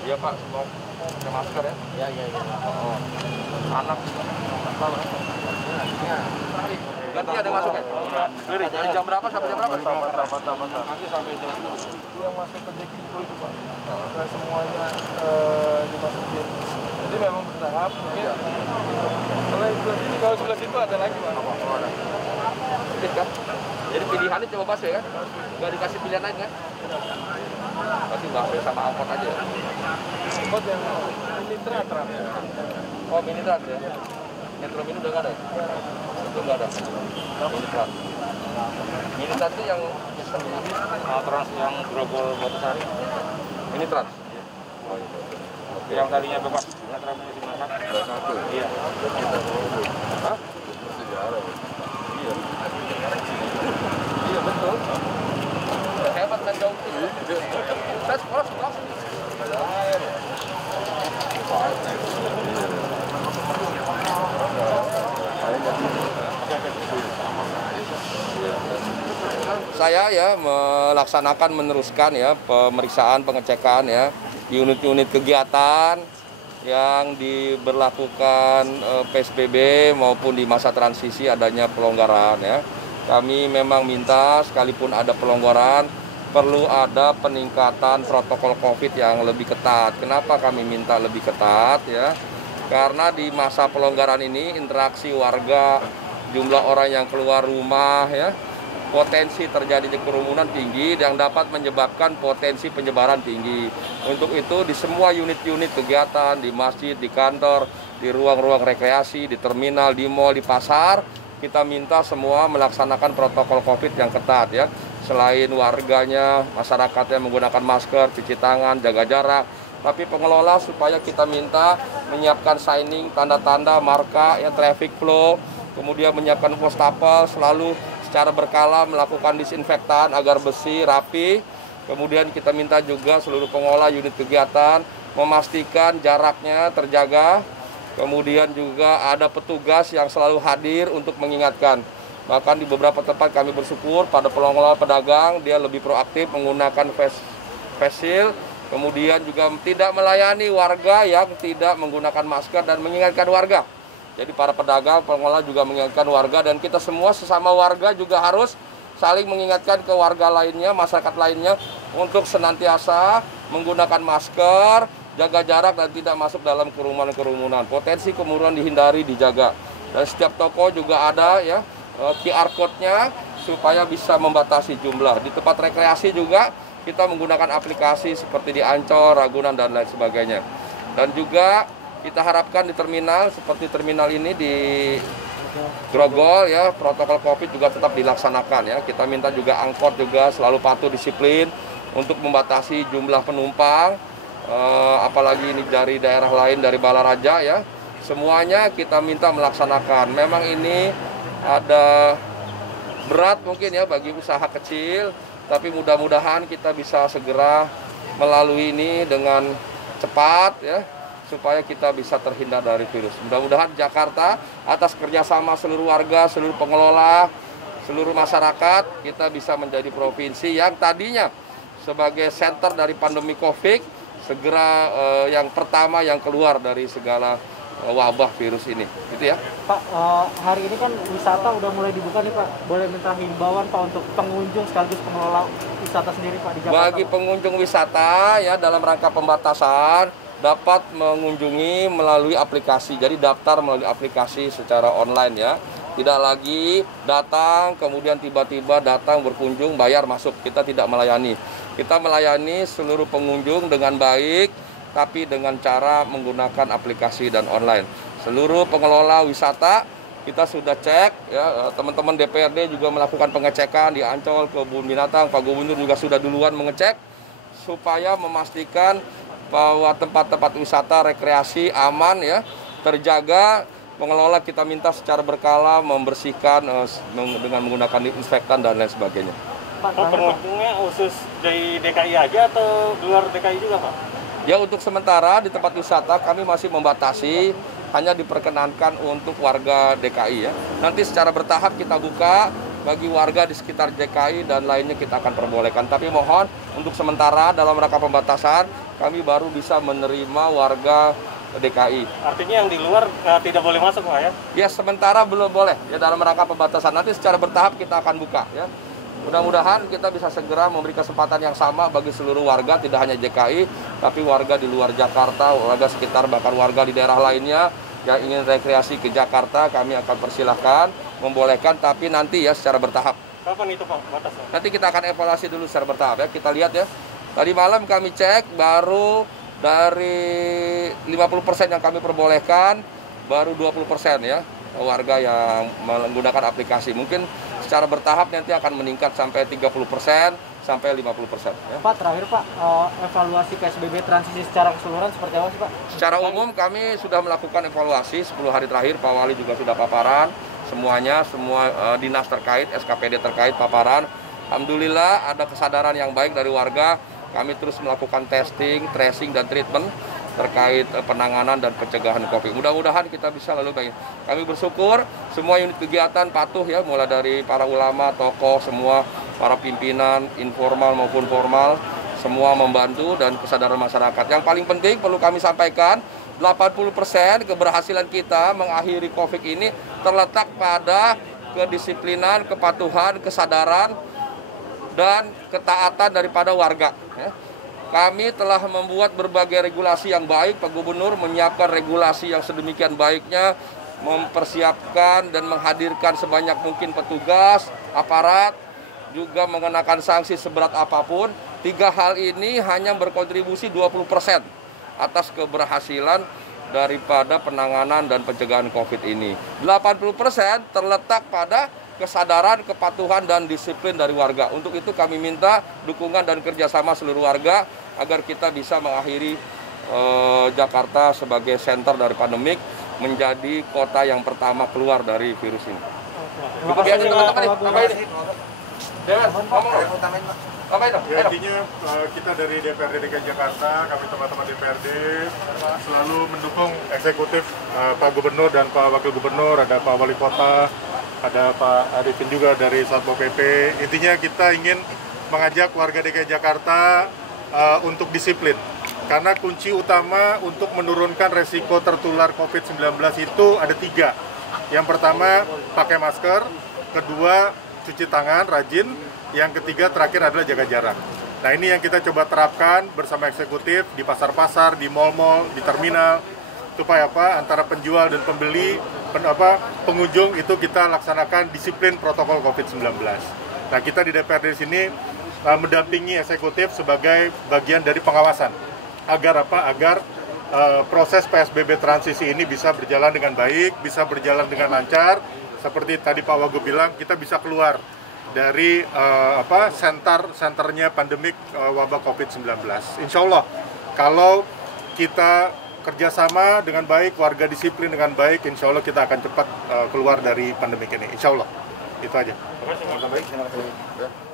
Iya Pak, semua pakai masker ya? Iya. Oh. Anak nanti ada masuk ya? Dari jam berapa sampai jam berapa? Nanti sampai jam 10. Itu yang masuk ke Jekinko itu Pak. Nah, semuanya dimasukin. Jadi memang bertahap. Mungkin kalau sebelah situ ada lagi Pak. Sedikit kan? Jadi pilihannya coba bakso ya kan? Nggak dikasih pilihan lain kan? Pasti bakso sama angkot aja ya? Angkot yang mini truk. Oh mini truk ya? Metro Mini udah nggak ada ya? Itu nggak ada? Mini truk. Mini truk itu yang trans yang Grogol Batasari. Mini truk? Oh iya. Oke. Yang tadinya Bapak nggak terlalu dimasak? Nggak satu? Iya. Hah? Iya. Iya betul. Hebat kan jauh itu. Saya sekolah sini. Saya ya melaksanakan meneruskan ya pemeriksaan pengecekan ya di unit-unit kegiatan yang diberlakukan PSBB maupun di masa transisi adanya pelonggaran ya. Kami memang minta sekalipun ada pelonggaran perlu ada peningkatan protokol COVID yang lebih ketat. Kenapa kami minta lebih ketat ya? Karena di masa pelonggaran ini interaksi warga, jumlah orang yang keluar rumah ya, potensi terjadinya kerumunan tinggi yang dapat menyebabkan potensi penyebaran tinggi. Untuk itu di semua unit-unit kegiatan, di masjid, di kantor, di ruang-ruang rekreasi, di terminal, di mal, di pasar, kita minta semua melaksanakan protokol COVID yang ketat ya. Selain warganya, masyarakatnya menggunakan masker, cuci tangan, jaga jarak, tapi pengelola supaya kita minta menyiapkan signing, tanda-tanda, marka, ya traffic flow, kemudian menyiapkan wastafel, selalu secara berkala melakukan disinfektan agar bersih, rapi. Kemudian kita minta juga seluruh pengelola unit kegiatan memastikan jaraknya terjaga. Kemudian juga ada petugas yang selalu hadir untuk mengingatkan. Bahkan di beberapa tempat kami bersyukur pada pengelola pedagang, dia lebih proaktif menggunakan face shield. Kemudian juga tidak melayani warga yang tidak menggunakan masker dan mengingatkan warga. Jadi para pedagang, pengelola juga mengingatkan warga dan kita semua sesama warga juga harus saling mengingatkan ke warga lainnya, masyarakat lainnya untuk senantiasa menggunakan masker, jaga jarak dan tidak masuk dalam kerumunan-kerumunan. Potensi kerumunan dihindari, dijaga. Dan setiap toko juga ada ya QR code-nya supaya bisa membatasi jumlah. Di tempat rekreasi juga kita menggunakan aplikasi seperti di Ancol, Ragunan dan lain sebagainya. Dan juga kita harapkan di terminal seperti terminal ini di Grogol ya, protokol COVID juga tetap dilaksanakan ya. Kita minta juga angkot juga selalu patuh disiplin untuk membatasi jumlah penumpang, apalagi ini dari daerah lain, dari Balaraja ya. Semuanya kita minta melaksanakan. Memang ini ada berat mungkin ya bagi usaha kecil, tapi mudah-mudahan kita bisa segera melalui ini dengan cepat ya, supaya kita bisa terhindar dari virus. Mudah-mudahan Jakarta atas kerjasama seluruh warga, seluruh pengelola, seluruh masyarakat, kita bisa menjadi provinsi yang tadinya sebagai center dari pandemi COVID, segera yang pertama yang keluar dari segala wabah virus ini, gitu ya. Pak, hari ini kan wisata udah mulai dibuka nih Pak. Boleh minta himbauan Pak untuk pengunjung sekaligus pengelola wisata sendiri Pak di Jakarta? Bagi pengunjung wisata ya dalam rangka pembatasan dapat mengunjungi melalui aplikasi. Jadi daftar melalui aplikasi secara online ya. Tidak lagi datang kemudian tiba-tiba datang berkunjung bayar masuk. Kita tidak melayani. Kita melayani seluruh pengunjung dengan baik, tapi dengan cara menggunakan aplikasi dan online. Seluruh pengelola wisata kita sudah cek ya, teman-teman DPRD juga melakukan pengecekan di Ancol, Kebun Binatang, Pak Gubernur juga sudah duluan mengecek supaya memastikan bahwa tempat-tempat wisata rekreasi aman ya, terjaga. Pengelola kita minta secara berkala membersihkan dengan menggunakan disinfektan dan lain sebagainya. Pak, pengunjungnya khusus dari DKI aja atau luar DKI juga Pak? Ya untuk sementara di tempat wisata kami masih membatasi, hanya diperkenankan untuk warga DKI ya. Nanti secara bertahap kita buka bagi warga di sekitar DKI dan lainnya kita akan perbolehkan. Tapi mohon untuk sementara dalam rangka pembatasan kami baru bisa menerima warga DKI. Artinya yang di luar tidak boleh masuk Pak ya? Ya sementara belum boleh ya dalam rangka pembatasan. Nanti secara bertahap kita akan buka ya. Mudah-mudahan kita bisa segera memberi kesempatan yang sama bagi seluruh warga, tidak hanya DKI, tapi warga di luar Jakarta, warga sekitar, bahkan warga di daerah lainnya yang ingin rekreasi ke Jakarta, kami akan persilahkan, membolehkan, tapi nanti ya secara bertahap. Kapan itu Pak batasnya? Nanti kita akan evaluasi dulu secara bertahap ya, kita lihat ya. Tadi malam kami cek, baru dari 50% yang kami perbolehkan, baru 20% ya warga yang menggunakan aplikasi. Mungkin secara bertahap nanti akan meningkat sampai 30% sampai 50%. Ya. Pak, terakhir Pak, evaluasi PSBB transisi secara keseluruhan seperti apa sih Pak? Secara umum kami sudah melakukan evaluasi 10 hari terakhir, Pak Wali juga sudah paparan, semuanya, semua dinas terkait, SKPD terkait paparan. Alhamdulillah ada kesadaran yang baik dari warga, kami terus melakukan testing, tracing, dan treatment terkait penanganan dan pencegahan COVID. Mudah-mudahan kita bisa lalu baik. Kami bersyukur semua unit kegiatan patuh ya, mulai dari para ulama, tokoh, semua para pimpinan, informal maupun formal, semua membantu dan kesadaran masyarakat. Yang paling penting perlu kami sampaikan, 80% keberhasilan kita mengakhiri COVID ini terletak pada kedisiplinan, kepatuhan, kesadaran, dan ketaatan daripada warga. Ya. Kami telah membuat berbagai regulasi yang baik, Pak Gubernur menyiapkan regulasi yang sedemikian baiknya, mempersiapkan dan menghadirkan sebanyak mungkin petugas, aparat, juga mengenakan sanksi seberat apapun. 3 hal ini hanya berkontribusi 20% atas keberhasilan daripada penanganan dan pencegahan COVID ini. 80% terletak pada kesadaran, kepatuhan, dan disiplin dari warga. Untuk itu kami minta dukungan dan kerjasama seluruh warga agar kita bisa mengakhiri Jakarta sebagai center dari pandemik, menjadi kota yang pertama keluar dari virus ini. Terima kasih teman-teman. Ya, intinya kita dari DPRD DKI Jakarta, kami teman-teman DPRD selalu mendukung eksekutif Pak Gubernur dan Pak Wakil Gubernur, ada Pak Wali Kota, ada Pak Arifin juga dari Satpol PP. Intinya kita ingin mengajak warga DKI Jakarta untuk disiplin. Karena kunci utama untuk menurunkan resiko tertular COVID-19 itu ada 3. Yang pertama, pakai masker. Kedua, cuci tangan rajin. Yang ketiga, terakhir adalah jaga jarak. Nah, ini yang kita coba terapkan bersama eksekutif di pasar-pasar, di mal-mal, di terminal. Supaya apa? Antara penjual dan pembeli, pengunjung itu kita laksanakan disiplin protokol COVID-19. Nah, kita di DPRD di sini mendampingi eksekutif sebagai bagian dari pengawasan. Agar apa? Agar proses PSBB transisi ini bisa berjalan dengan baik, bisa berjalan dengan lancar. Seperti tadi Pak Wagub bilang, kita bisa keluar dari senternya pandemik wabah COVID-19. Insya Allah, kalau kita kerjasama dengan baik, warga disiplin dengan baik, insya Allah kita akan cepat keluar dari pandemik ini. Insya Allah, itu aja. Terima kasih.